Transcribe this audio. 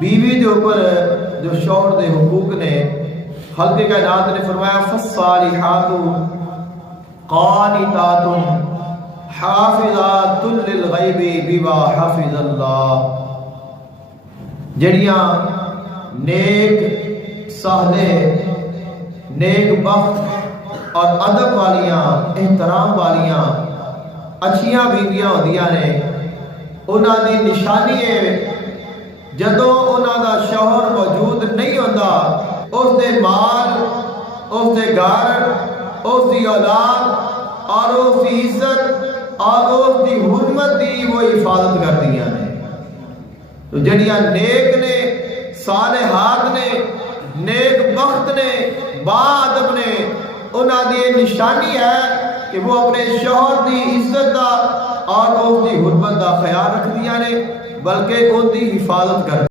بیوی دے اوپر جو شوہر دے حقوق نے، خالق کائنات نے فرمایا فالصالحات قانتات حافظات للغیب بما حفظ اللہ، جڑیاں نیک صالح نیک بخت اور ادب والیاں احترام والیاں اچھیاں بیویاں ہوندیاں نے، انہاں دی نشانی ہے جدوں انہاں دا شوہر موجود نہیں ہوندا، اس دے مال، اس دے گھر، اس دی اولاد اور اس دی عزت اور اس دی حرمت دی وہ حفاظت کردیاں نے۔ تو جڑیاں نیک نے، صالحات نے، نیک بخت نے، با ادب نے، انہاں دی نشانی ہے کہ وہ اپنے شوہر دی عزت دا اور اس دی حرمت دا خیال رکھ دیا نے، بلکہ ان دی حفاظت کر